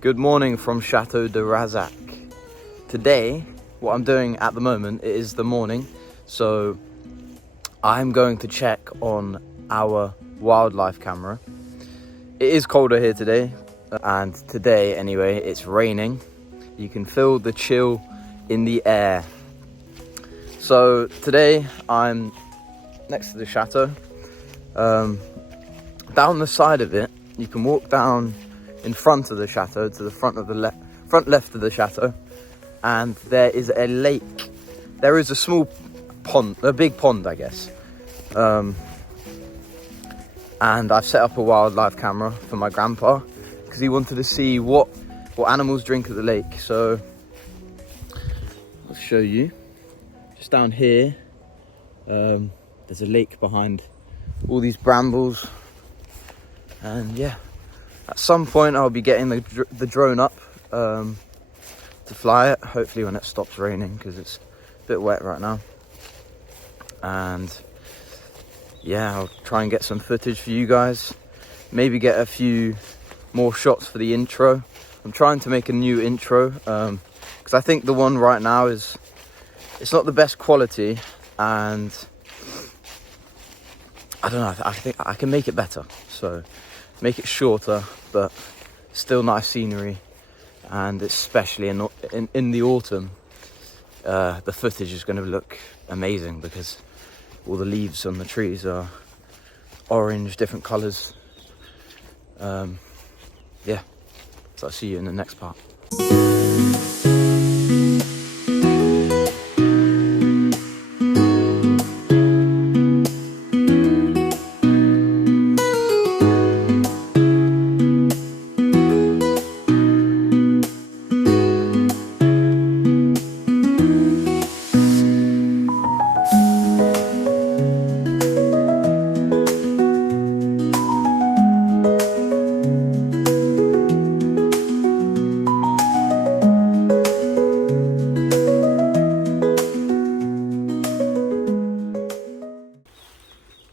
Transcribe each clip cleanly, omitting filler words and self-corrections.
Good morning from Chateau de Razak. Today, what I'm doing at the moment, it is the morning, so I'm going to check on our wildlife camera. It is colder here today, and today anyway, it's raining. You can feel the chill in the air. So today I'm next to the chateau. Down the side of it, you can walk down in front of the chateau to the front left of the chateau, and there is a lake. There is a small pond, a big pond, I guess. And I've set up a wildlife camera for my grandpa because he wanted to see what animals drink at the lake. So I'll show you. Just down here, there's a lake behind all these brambles, and yeah. At some point I'll be getting the drone up to fly it, hopefully when it stops raining, because it's a bit wet right now. And yeah, I'll try and get some footage for you guys, maybe get a few more shots for the intro. I'm trying to make a new intro because I think the one right now it's not the best quality, and I don't know, I think I can make it better. So make it shorter, but still nice scenery, and especially in the autumn, the footage is going to look amazing because all the leaves on the trees are orange, different colours. Yeah, so I'll see you in the next part.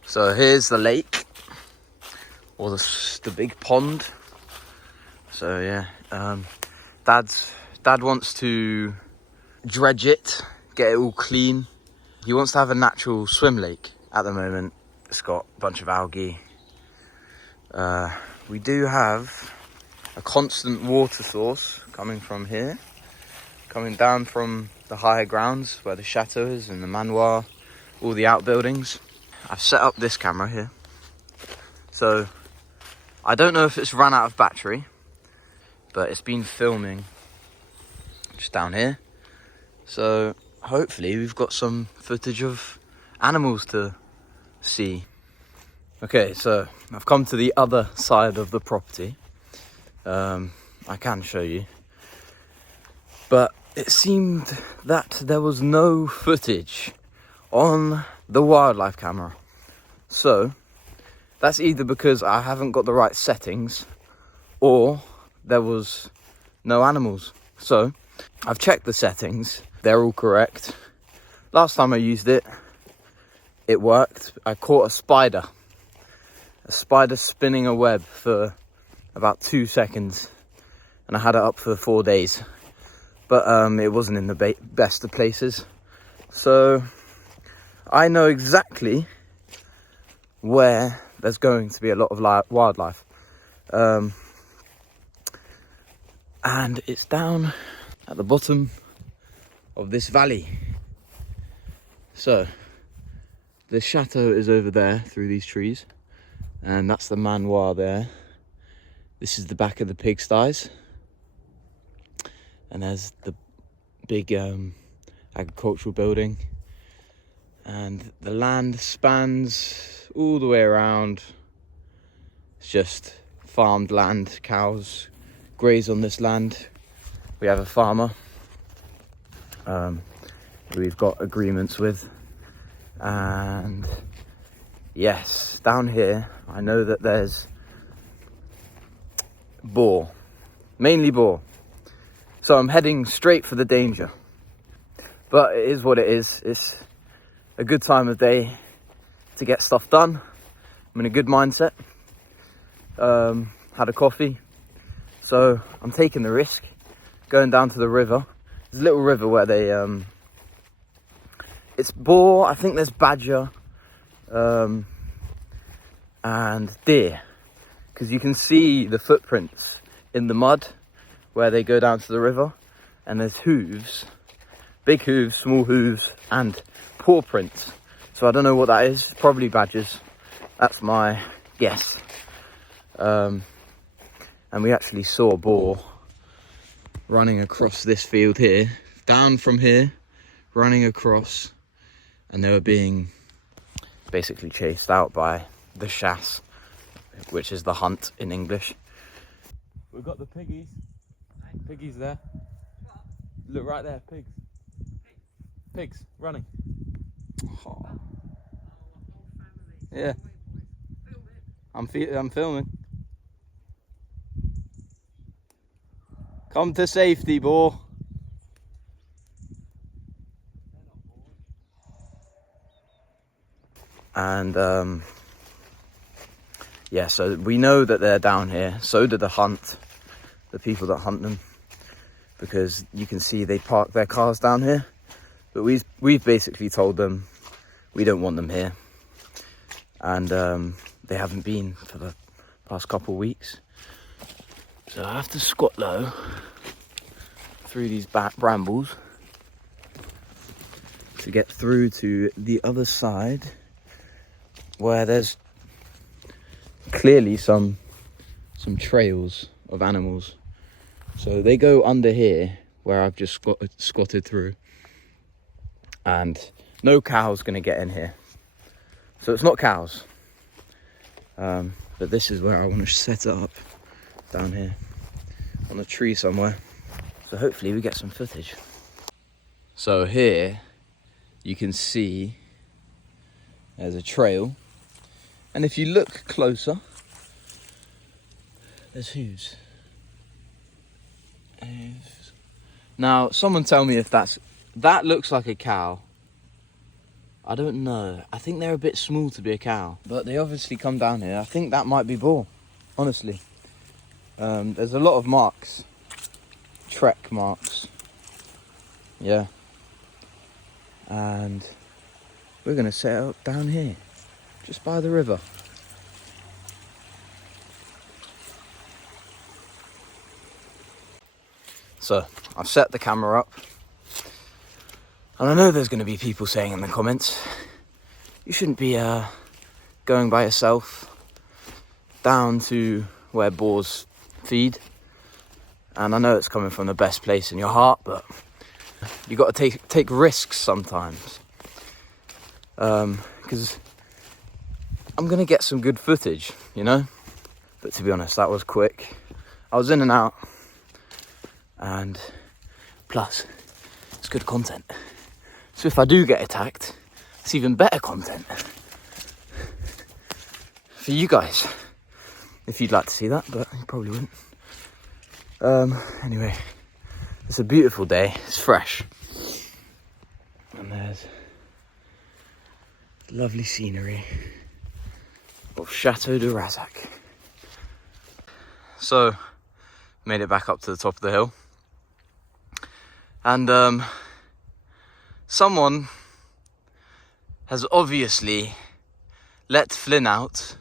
So here's the lake, or the big pond. So yeah, Dad wants to dredge it, get it all clean. He wants to have a natural swim lake. At the moment, it's got a bunch of algae. We do have a constant water source coming from here, coming down from the higher grounds where the chateau is and the manoir, all the outbuildings. I've set up this camera here, so I don't know if it's run out of battery, but it's been filming just down here, so hopefully we've got some footage of animals to see. Okay, so I've come to the other side of the property. I can show you, but it seemed that there was no footage on the wildlife camera. So that's either because I haven't got the right settings, or there was no animals. So I've checked the settings, they're all correct. Last time I used it, it worked. I caught a spider spinning a web for about 2 seconds, and I had it up for 4 days, but it wasn't in the best of places. So I know exactly where there's going to be a lot of wildlife. And it's down at the bottom of this valley. So the chateau is over there through these trees, and that's the manoir there. This is the back of the pigsties, and there's the big agricultural building. And the land spans all the way around. It's just farmed land. Cows graze on this land. We have a farmer who we've got agreements with. And yes, down here, I know that there's boar, mainly boar. So I'm heading straight for the danger. But it is what it is. It's a good time of day to get stuff done. I'm in a good mindset. Had a coffee, So I'm taking the risk, going down to the river. There's a little river where they, it's boar, I think there's badger, and deer. Because you can see the footprints in the mud where they go down to the river. And there's hooves, big hooves, small hooves, and paw prints. So I don't know what that is, probably badgers. That's my guess. And we actually saw a boar running across this field here, down from here, running across, and they were being basically chased out by the chasse, which is the hunt in English. We've got the piggies. Piggies there. Look right there, pigs. Pigs running. Oh. Yeah. I'm filming. Come to safety, boar. And yeah, so we know that they're down here. So do the people that hunt them, because you can see they park their cars down here. But we've basically told them we don't want them here, and they haven't been for the past couple of weeks. So I have to squat low through these brambles to get through to the other side, where there's clearly some trails of animals. So they go under here where I've just squatted through, and no cow's gonna get in here. So it's not cows, but this is where I want to set it up, down here on a tree somewhere. So hopefully we get some footage. So here you can see there's a trail, and if you look closer, there's hooves. Now, someone tell me if that looks like a cow. I don't know. I think they're a bit small to be a cow, but they obviously come down here. I think that might be boar, honestly. There's a lot of marks, trek marks. Yeah. And we're gonna set up down here, just by the river. So I've set the camera up, and I know there's going to be people saying in the comments, you shouldn't be going by yourself down to where boars feed. And I know it's coming from the best place in your heart, but you got to take risks sometimes, because I'm going to get some good footage, you know. But to be honest, that was quick. I was in and out. And plus, it's good content. So if I do get attacked, it's even better content for you guys, if you'd like to see that, but you probably wouldn't. Anyway, it's a beautiful day. It's fresh, and there's lovely scenery of Chateau de Razak. So, made it back up to the top of the hill. And someone has obviously let Flynn out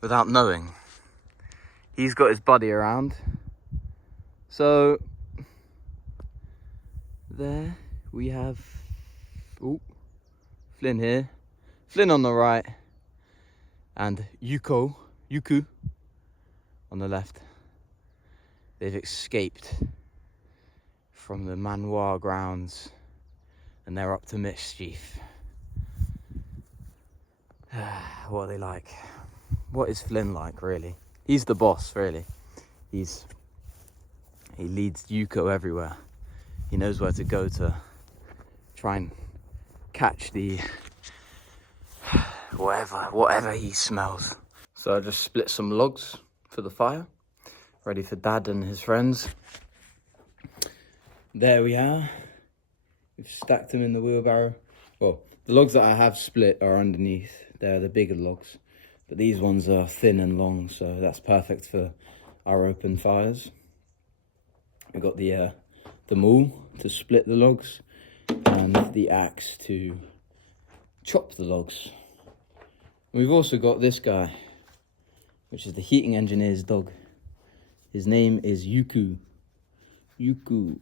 without knowing. He's got his buddy around. So there we have Flynn here, Flynn on the right, and Yuku on the left. They've escaped from the manoir grounds, and they're up to mischief. What are they like? What is Flynn like, really? He's the boss, really. He leads Yuko everywhere. He knows where to go to try and catch the whatever he smells. So I just split some logs for the fire, ready for Dad and his friends. There we are. We've stacked them in the wheelbarrow. Well, the logs that I have split are underneath. They're the bigger logs, but these ones are thin and long, so that's perfect for our open fires. We've got the maul to split the logs and the axe to chop the logs. We've also got this guy, which is the heating engineer's dog. His name is Yuku. Yuku.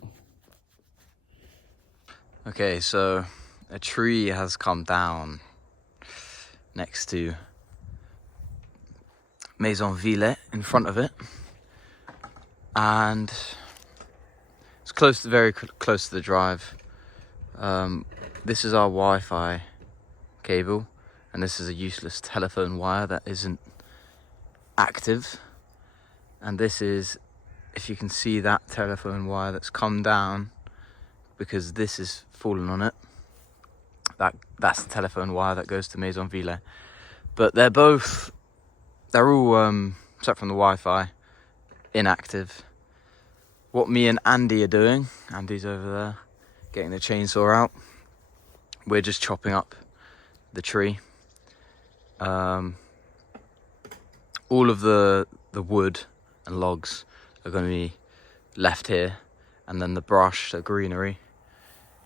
Okay, so a tree has come down next to Maison Violet in front of it, and it's close to, very close to the drive. This is our Wi-Fi cable, and this is a useless telephone wire that isn't active. And this is, if you can see that telephone wire that's come down, because this is fallen on it, that's the telephone wire that goes to Maison Violet. But they're all, except from the Wi-Fi, inactive. What me and Andy are doing, Andy's over there, getting the chainsaw out. We're just chopping up the tree. All of the wood and logs are going to be left here, and then the brush, the greenery,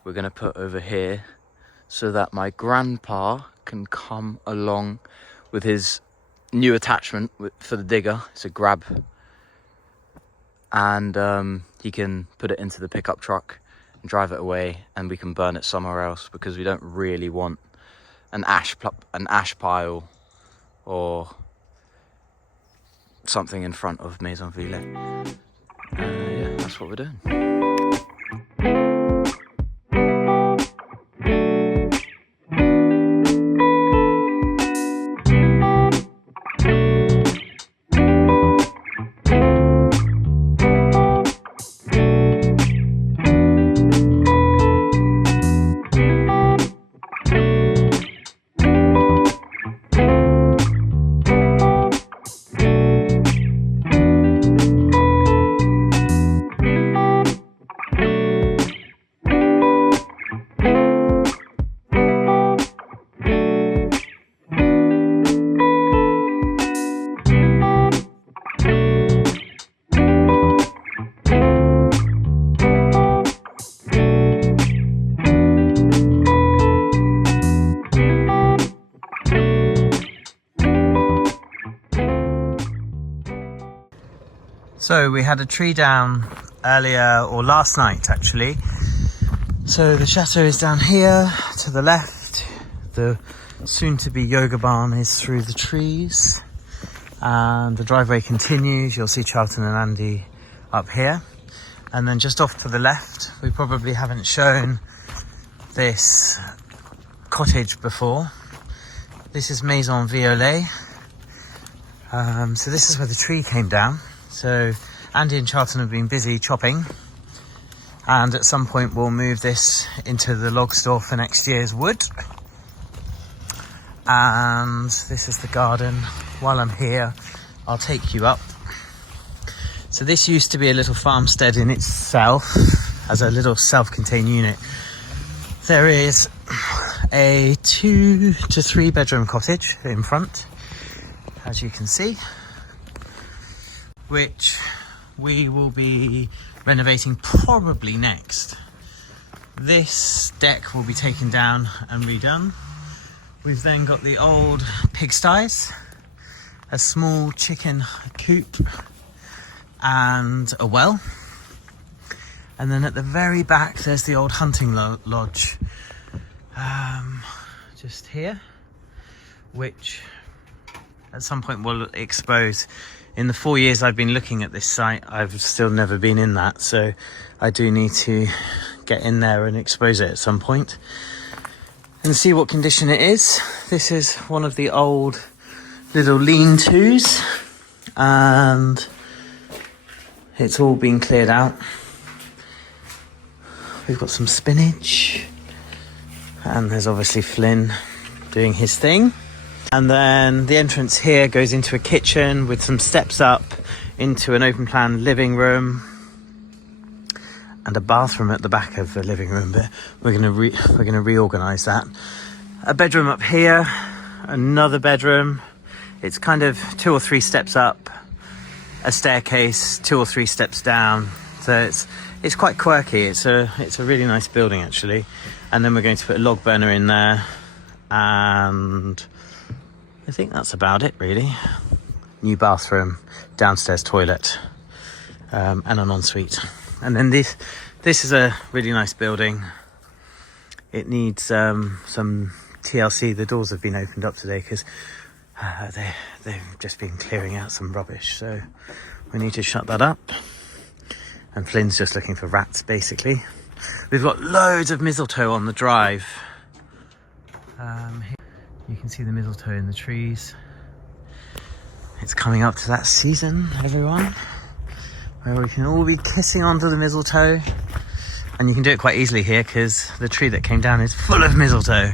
we're going to put over here so that my grandpa can come along with his new attachment for the digger. It's a grab, and he can put it into the pickup truck and drive it away, and we can burn it somewhere else, because we don't really want an ash pile or something in front of Maison Violet. Yeah, that's what we're doing. So we had a tree down earlier, or last night actually. So the chateau is down here to the left. The soon-to-be yoga barn is through the trees, and the driveway continues. You'll see Charlton and Andy up here, and then just off to the left, we probably haven't shown this cottage before. This is Maison Violet. So this is where the tree came down. So Andy and Charlton have been busy chopping, and at some point we'll move this into the log store for next year's wood. And this is the garden. While I'm here, I'll take you up. So this used to be a little farmstead in itself, as a little self-contained unit. There is a 2 to 3 bedroom cottage in front, as you can see, which we will be renovating probably next. This deck will be taken down and redone. We've then got the old pigsties, a small chicken coop, and a well. And then at the very back there's the old hunting lodge, just here, which at some point we'll expose. In the 4 years I've been looking at this site, I've still never been in that, so I do need to get in there and expose it at some point and see what condition it is. This is one of the old little lean-tos, and it's all been cleared out. We've got some spinach, and there's obviously Flynn doing his thing. And then the entrance here goes into a kitchen with some steps up into an open plan living room and a bathroom at the back of the living room. But we're going to reorganize that. A bedroom up here, another bedroom. It's kind of 2 or 3 steps up, a staircase, 2 or 3 steps down So it's quite quirky. It's a really nice building actually. And then we're going to put a log burner in there, and I think that's about it really. New bathroom, downstairs toilet, and an ensuite. And then this is a really nice building. It needs some TLC. The doors have been opened up today because they've just been clearing out some rubbish, so we need to shut that up. And Flynn's just looking for rats basically. We've got loads of mistletoe on the drive. Here you can see the mistletoe in the trees. It's coming up to that season, everyone, where we can all be kissing onto the mistletoe. And you can do it quite easily here because the tree that came down is full of mistletoe.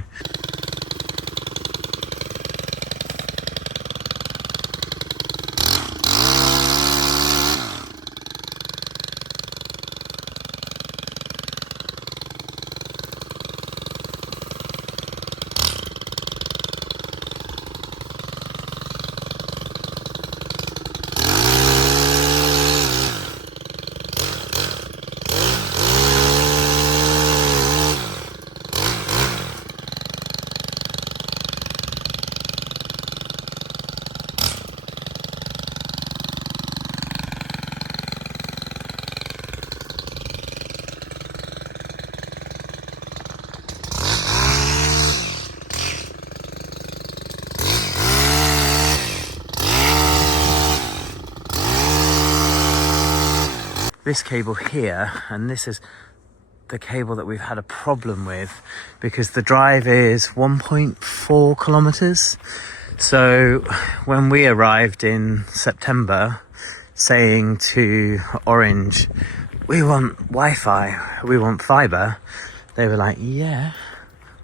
This cable here, and this is the cable that we've had a problem with because the drive is 1.4 kilometers. So when we arrived in September saying to Orange, we want Wi-Fi, we want fiber, they were like, yeah,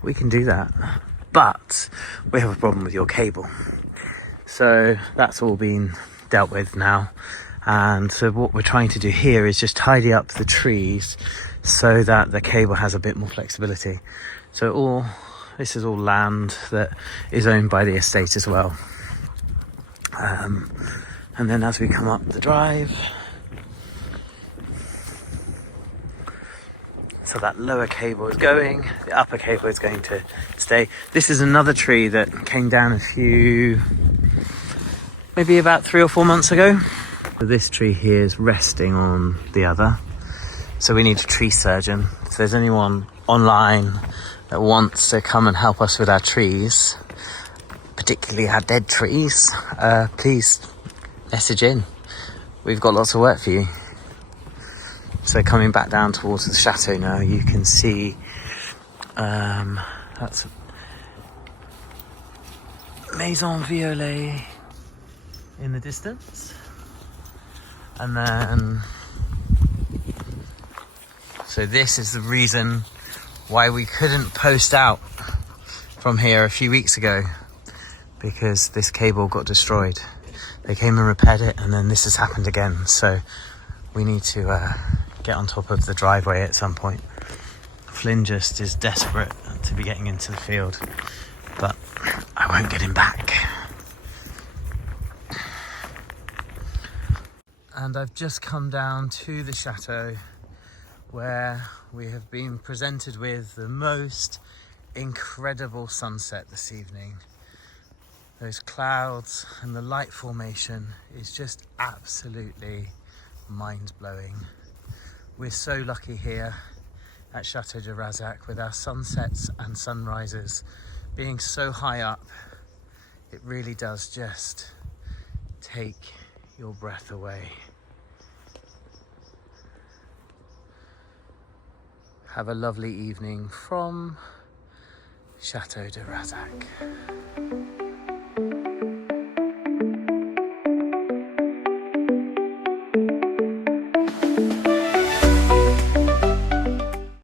we can do that, but we have a problem with your cable. So that's all been dealt with now. And so what we're trying to do here is just tidy up the trees so that the cable has a bit more flexibility. So this is all land that is owned by the estate as well. And then as we come up the drive, so that lower cable is going, the upper cable is going to stay. This is another tree that came down maybe about 3 or 4 months ago. So this tree here is resting on the other. So we need a tree surgeon. If there's anyone online that wants to come and help us with our trees, particularly our dead trees, please message in. We've got lots of work for you. So coming back down towards the chateau now, you can see that's Maison Violet in the distance. And then, so this is the reason why we couldn't post out from here a few weeks ago, because this cable got destroyed. They came and repaired it, and then this has happened again. So we need to get on top of the driveway at some point. Flynn just is desperate to be getting into the field, but I won't get him back. And I've just come down to the chateau where we have been presented with the most incredible sunset this evening. Those clouds and the light formation is just absolutely mind-blowing. We're so lucky here at Chateau de Razac with our sunsets and sunrises being so high up. It really does just take your breath away. Have a lovely evening from Chateau de Razac.